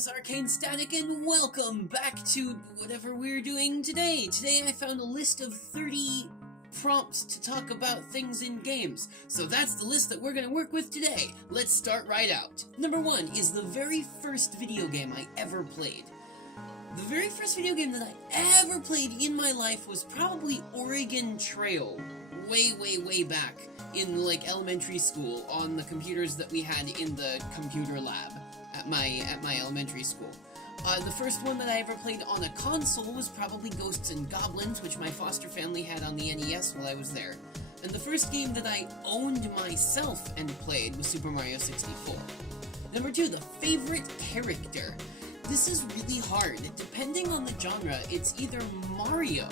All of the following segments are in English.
is Arcane Static, and welcome back to whatever we're doing today. Today I found a list of 30 prompts to talk about things in games. So that's the list that we're going to work with today. Let's start right out. Number 1 is the very first video game I ever played. The very first video game that I ever played in my life was probably Oregon Trail, way back in like elementary school on the computers that we had in the computer lab at my elementary school. The first one that I ever played on a console was probably Ghosts and Goblins, which my foster family had on the NES while I was there. And the first game that I owned myself and played was Super Mario 64. Number 2, the favorite character. This is really hard. Depending on the genre, it's either Mario,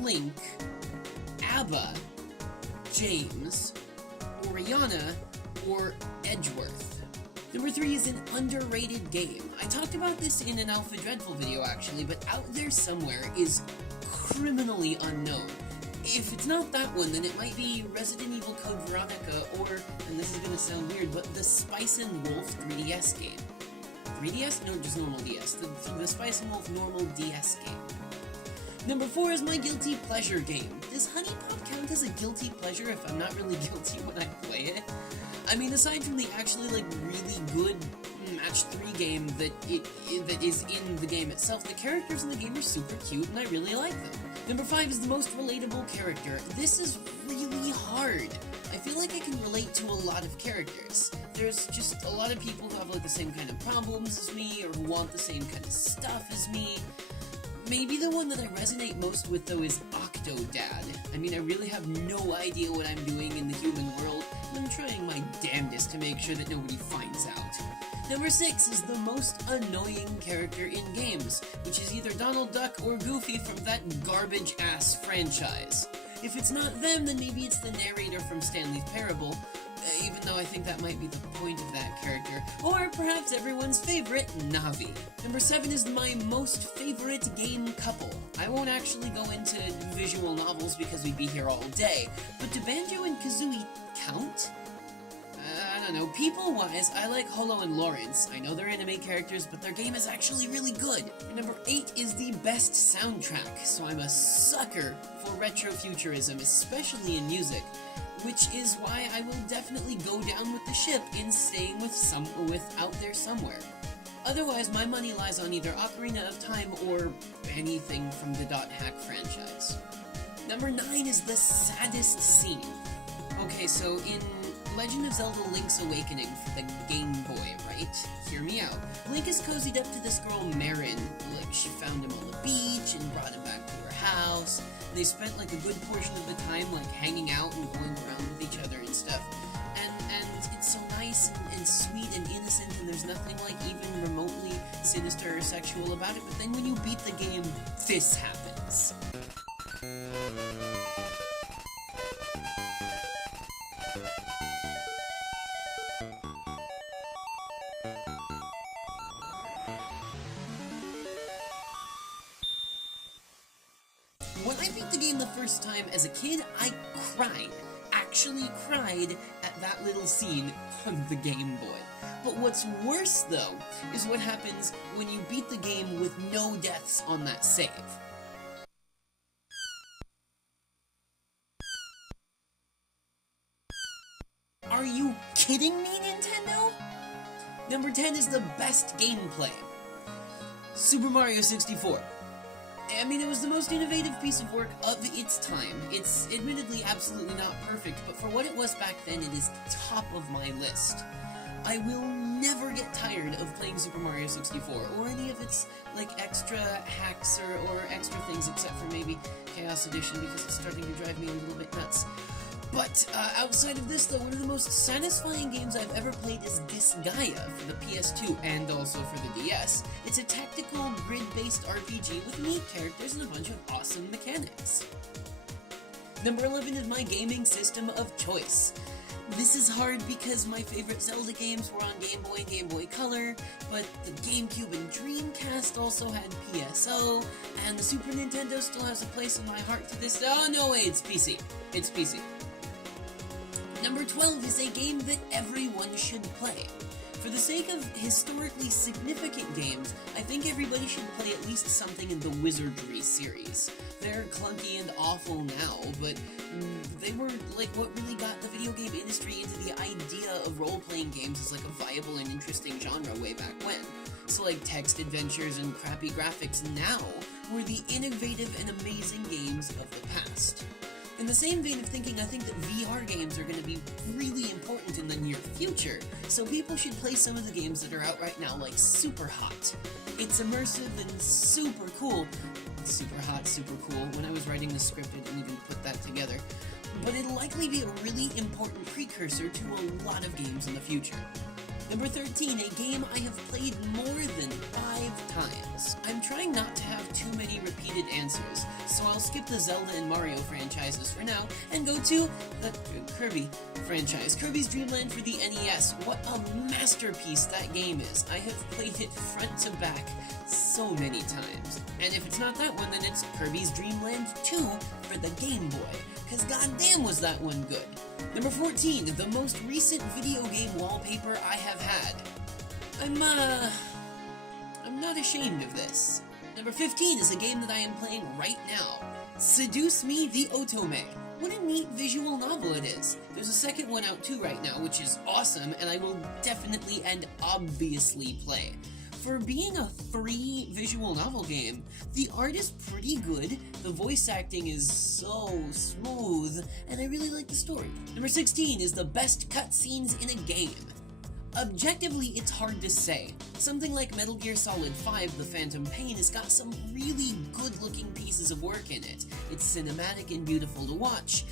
Link, ABBA, James, Oriana, or Edgeworth. Number 3 is an underrated game. I talked about this in an Alpha Dreadful video actually, but out there somewhere is Criminally Unknown. If it's not that one, then it might be Resident Evil Code Veronica, or, and this is gonna sound weird, but the Spice and Wolf 3DS game. 3DS? No, just normal DS. The Spice and Wolf normal DS game. Number 4 is my guilty pleasure game. Does Honey Pop count as a guilty pleasure if I'm not really guilty when I play it? I mean, aside from the actually, like, really good Match 3 game that is in the game itself, the characters in the game are super cute and I really like them. Number 5 is the most relatable character. This is really hard. I feel like I can relate to a lot of characters. There's just a lot of people who have, like, the same kind of problems as me, or who want the same kind of stuff as me. Maybe the one that I resonate most with, though, is Octodad. I mean, I really have no idea what I'm doing in the human world, and I'm trying my damnedest to make sure that nobody finds out. Number 6 is the most annoying character in games, which is either Donald Duck or Goofy from that garbage-ass franchise. If it's not them, then maybe it's the narrator from Stanley's Parable, even though I think that might be the point of that character, or perhaps everyone's favorite, Navi. Number 7 is my most favorite game couple. I won't actually go into visual novels because we'd be here all day, but do Banjo and Kazooie count? I don't know, people-wise, I like Holo and Lawrence. I know they're anime characters, but their game is actually really good. And number 8 is the best soundtrack, so I'm a sucker for retrofuturism, especially in music, which is why I will definitely go down with the ship in staying with Out There Somewhere. Otherwise, my money lies on either Ocarina of Time or anything from the Dot Hack franchise. Number 9 is the saddest scene. Okay, so in Legend of Zelda Link's Awakening for the Game Boy, right? Hear me out. Link is cozied up to this girl, Marin. Like, she found him on the beach and brought him back to her house. And they spent, like, a good portion of the time, like, hanging out and going around with each other and stuff. And it's so nice and sweet and innocent, and there's nothing, like, even remotely sinister or sexual about it. But then when you beat the game, this happens. When I beat the game the first time as a kid, I cried. Actually cried at that little scene on the Game Boy. But what's worse, though, is what happens when you beat the game with no deaths on that save. Are you kidding me, Nintendo? Number 10 is the best gameplay. Super Mario 64. I mean, it was the most innovative piece of work of its time. It's admittedly absolutely not perfect, but for what it was back then, it is top of my list. I will never get tired of playing Super Mario 64, or any of its, like, extra hacks or extra things, except for maybe Chaos Edition, because it's starting to drive me a little bit nuts. But outside of this, though, one of the most satisfying games I've ever played is Disgaea for the PS2 and also for the DS. It's a tactical, grid-based RPG with neat characters and a bunch of awesome mechanics. Number 11 is my gaming system of choice. This is hard because my favorite Zelda games were on Game Boy and Game Boy Color, but the GameCube and Dreamcast also had PSO, and the Super Nintendo still has a place in my heart to this day. Oh no, wait, it's PC. It's PC. Number 12 is a game that everyone should play. For the sake of historically significant games, I think everybody should play at least something in the Wizardry series. They're clunky and awful now, but they were like what really got the video game industry into the idea of role-playing games as like a viable and interesting genre way back when. So like text adventures and crappy graphics now were the innovative and amazing games of the past. In the same vein of thinking, I think that VR games are going to be really important in the near future, so people should play some of the games that are out right now, like Super Hot. It's immersive and super cool. Super hot, super cool. When I was writing the script, I didn't even put that together. But it'll likely be a really important precursor to a lot of games in the future. Number 13, a game I have played more than 5 times. I'm trying not to have too many repeated answers, so I'll skip the Zelda and Mario franchises for now and go to the Kirby franchise. Kirby's Dream Land for the NES. What a masterpiece that game is. I have played it front to back so many times. And if it's not that one, then it's Kirby's Dream Land 2 for the Game Boy, because goddamn was that one good. Number 14, the most recent video game wallpaper I have had. I'm not ashamed of this. Number 15 is a game that I am playing right now. Seduce Me the Otome. What a neat visual novel it is. There's a second one out too right now, which is awesome, and I will definitely and obviously play. For being a free visual novel game, the art is pretty good, the voice acting is so smooth, and I really like the story. Number 16 is the best cutscenes in a game. Objectively, it's hard to say. Something like Metal Gear Solid 5: The Phantom Pain has got some really good-looking pieces of work in it. It's cinematic and beautiful to watch.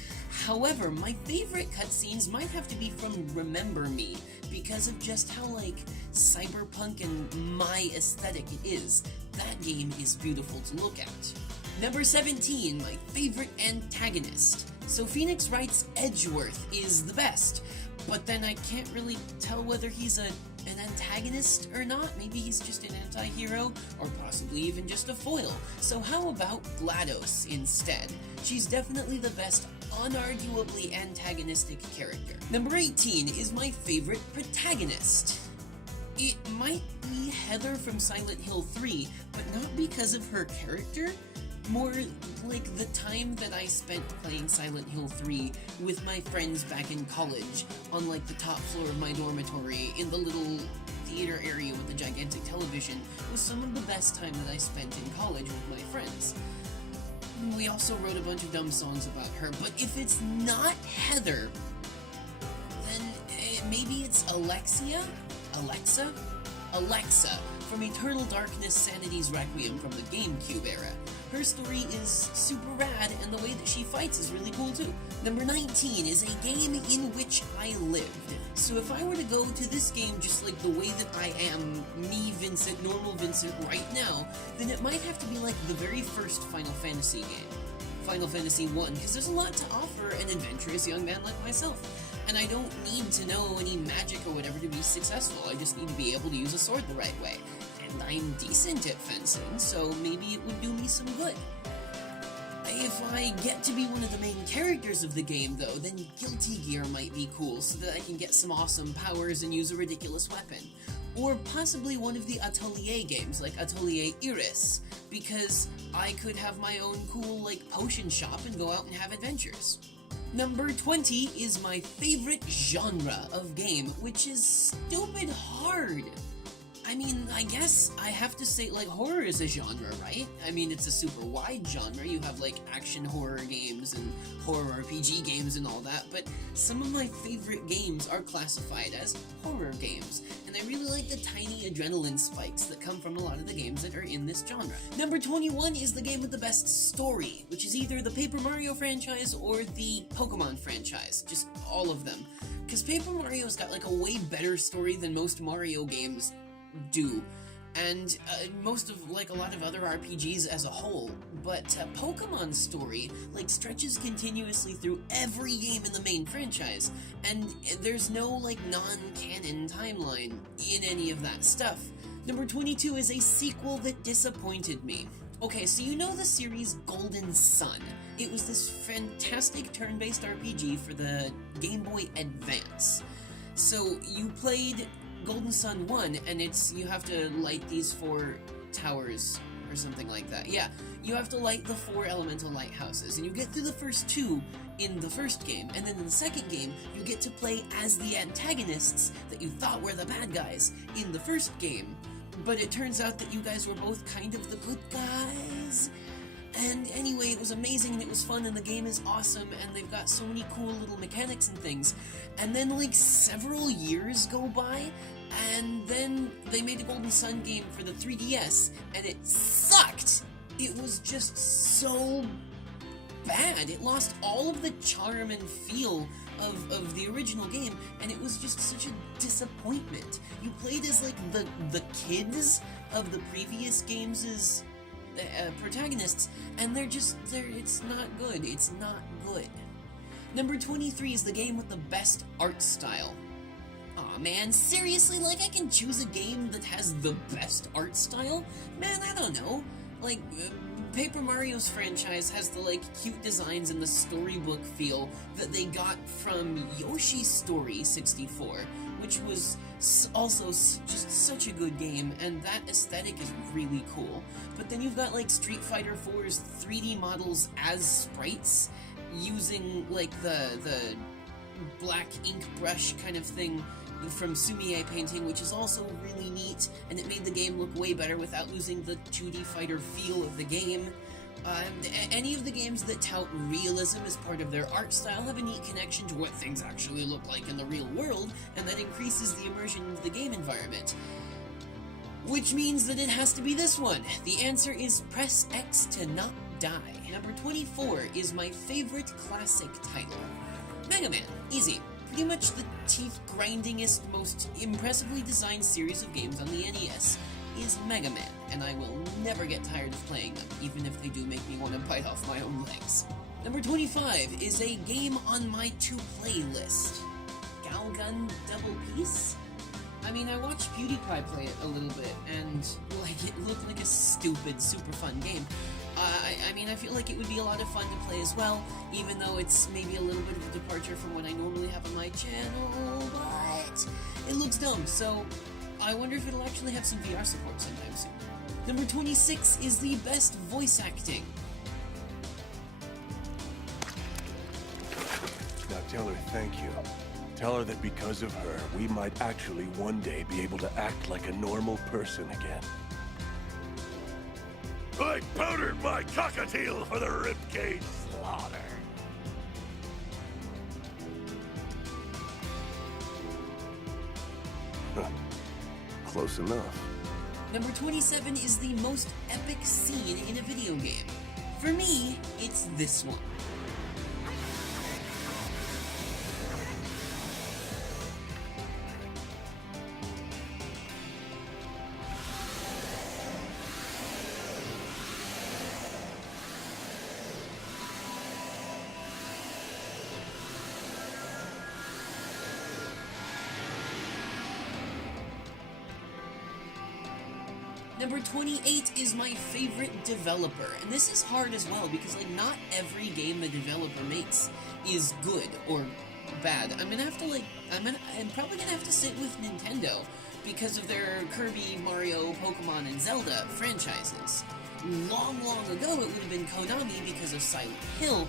However, my favorite cutscenes might have to be from Remember Me, because of just how, like, cyberpunk and my aesthetic it is. That game is beautiful to look at. Number 17, my favorite antagonist. So Phoenix Wright's Edgeworth is the best, but then I can't really tell whether he's an antagonist or not. Maybe he's just an anti-hero, or possibly even just a foil. So how about GLaDOS instead? She's definitely the best, unarguably antagonistic character. Number 18 is my favorite protagonist. It might be Heather from Silent Hill 3, but not because of her character. More like the time that I spent playing Silent Hill 3 with my friends back in college on like the top floor of my dormitory in the little theater area with the gigantic television was some of the best time that I spent in college with my friends. We also wrote a bunch of dumb songs about her, but if it's not Heather, then maybe it's Alexa from Eternal Darkness Sanity's Requiem from the GameCube era. Her story is super rad, and the way that she fights is really cool too. Number 19 is a game in which I lived. So if I were to go to this game just like the way that I am, me, Vincent, normal Vincent, right now, then it might have to be like the very first Final Fantasy game. Final Fantasy 1, because there's a lot to offer an adventurous young man like myself. And I don't need to know any magic or whatever to be successful, I just need to be able to use a sword the right way. And I'm decent at fencing, so maybe it would do me some good. If I get to be one of the main characters of the game, though, then Guilty Gear might be cool, so that I can get some awesome powers and use a ridiculous weapon. Or possibly one of the Atelier games, like Atelier Iris, because I could have my own cool, like, potion shop and go out and have adventures. Number 20 is my favorite genre of game, which is stupid hard. I mean, I guess I have to say, like, horror is a genre, right? I mean, it's a super wide genre. You have, like, action horror games and horror RPG games and all that, but some of my favorite games are classified as horror games, and I really like the tiny adrenaline spikes that come from a lot of the games that are in this genre. Number 21 is the game with the best story, which is either the Paper Mario franchise or the Pokemon franchise, just all of them. Because Paper Mario's got, like, a way better story than most Mario games do, and most of, like, a lot of other RPGs as a whole, but Pokemon's story, like, stretches continuously through every game in the main franchise, and there's no, like, non-canon timeline in any of that stuff. Number 22 is a sequel that disappointed me. Okay, so you know the series Golden Sun. It was this fantastic turn-based RPG for the Game Boy Advance. So you played Golden Sun 1, and you have to light these 4 towers, or something like that. Yeah, you have to light the 4 elemental lighthouses, and you get through the first 2 in the first game, and then in the second game, you get to play as the antagonists that you thought were the bad guys in the first game. But it turns out that you guys were both kind of the good guys. And anyway, it was amazing and it was fun and the game is awesome and they've got so many cool little mechanics and things. And then like several years go by and then they made a Golden Sun game for the 3DS and it sucked! It was just so bad. It lost all of the charm and feel of the original game, and it was just such a disappointment. You played as like the kids of the previous games' protagonists, and it's not good. It's not good. Number 23 is the game with the best art style. Aw man, seriously? Like I can choose a game that has the best art style? Man, I don't know. Like, Paper Mario's franchise has the, like, cute designs and the storybook feel that they got from Yoshi's Story 64, which was also just such a good game, and that aesthetic is really cool. But then you've got, like, Street Fighter 4's 3D models as sprites, using, like, the black ink brush kind of thing from Sumie painting, which is also really neat, and it made the game look way better without losing the 2D fighter feel of the game. Any of the games that tout realism as part of their art style have a neat connection to what things actually look like in the real world, and that increases the immersion into the game environment. Which means that it has to be this one. The answer is press X to not die. Number 24 is my favorite classic title. Mega Man. Easy. Pretty much the teeth-grindingest, most impressively designed series of games on the NES is Mega Man, and I will never get tired of playing them, even if they do make me want to bite off my own legs. Number 25 is a game on my to-play list. Galgun Double Peace? I mean, I watched PewDiePie play it a little bit, and, like, it looked like a stupid, super fun game. I mean, I feel like it would be a lot of fun to play as well, even though it's maybe a little bit of a departure from what I normally have on my channel, but it looks dumb, so I wonder if it'll actually have some VR support sometime soon. Number 26 is the best voice acting. Now tell her thank you. Tell her that because of her, we might actually one day be able to act like a normal person again. I powdered my cockatiel for the ribcage slaughter. Huh. Close enough. Number 27 is the most epic scene in a video game. For me, it's this one. Number 28 is my favorite developer, and this is hard as well because like not every game the developer makes is good or bad. I'm probably gonna have to sit with Nintendo because of their Kirby, Mario, Pokemon, and Zelda franchises. Long ago it would have been Konami because of Silent Hill,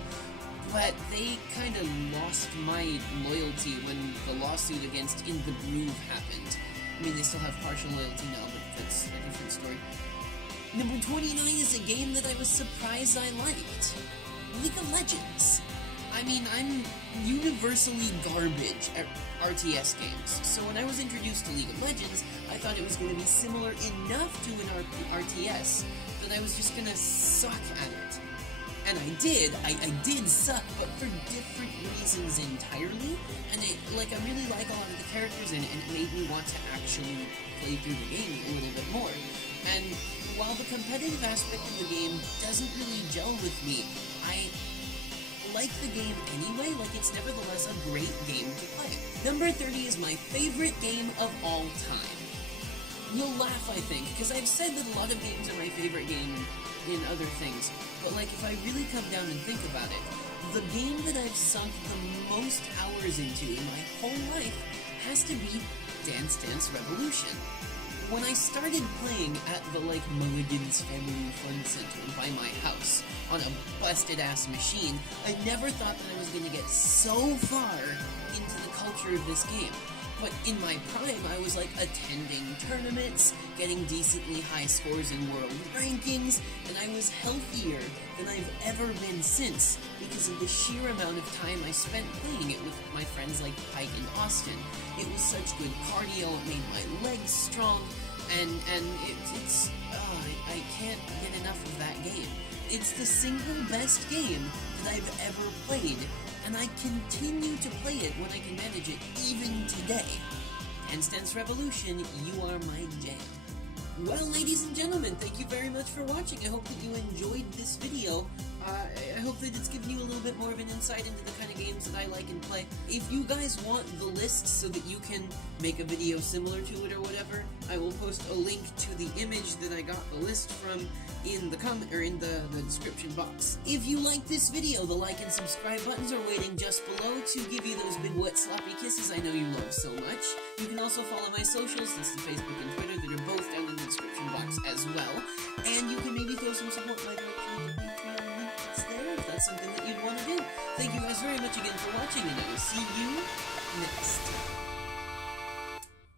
but they kind of lost my loyalty when the lawsuit against In the Groove happened. I mean, they still have partial loyalty now, but that's a different story. Number 29 is a game that I was surprised I liked. League of Legends. I mean, I'm universally garbage at RTS games, so when I was introduced to League of Legends, I thought it was going to be similar enough to an RTS that I was just going to suck at it. And I did suck, but for different reasons entirely, and I really like a lot of the characters in it, and it made me want to actually play through the game a little bit more. And while the competitive aspect of the game doesn't really gel with me, I like the game anyway, like it's nevertheless a great game to play. Number 30 is my favorite game of all time. You'll laugh, I think, because I've said that a lot of games are my favorite game in other things, but like if I really come down and think about it, the game that I've sunk the most hours into in my whole life has to be Dance Dance Revolution. When I started playing at the, Mulligan's Family Fun Center by my house, on a busted-ass machine, I never thought that I was going to get so far into the culture of this game. But in my prime, I was, attending tournaments, getting decently high scores in world rankings, and I was healthier than I've ever been since, because of the sheer amount of time I spent playing it with my friends like Pike and Austin. It was such good cardio, it made my legs strong, and I can't get enough of that game. It's the single best game that I've ever played, and I continue to play it when I can manage it, even today. Dance Dance Revolution, you are my jam. Well, ladies and gentlemen, thank you very much for watching. I hope that you enjoyed this video. I hope that it's given you a little bit more of an insight into the kind of games that I like and play. If you guys want the list so that you can make a video similar to it or whatever, I will post a link to the image that I got the list from in the comment or in the description box. If you like this video, the like and subscribe buttons are waiting just below to give you those big wet sloppy kisses I know you love so much. You can also follow my socials, that's the Facebook and Twitter, that are both down in the description box as well. And you can maybe throw some support my direction to the Patreon link that's there if that's something that you'd want to do. Thank you guys very much again for watching, and I will see you next time.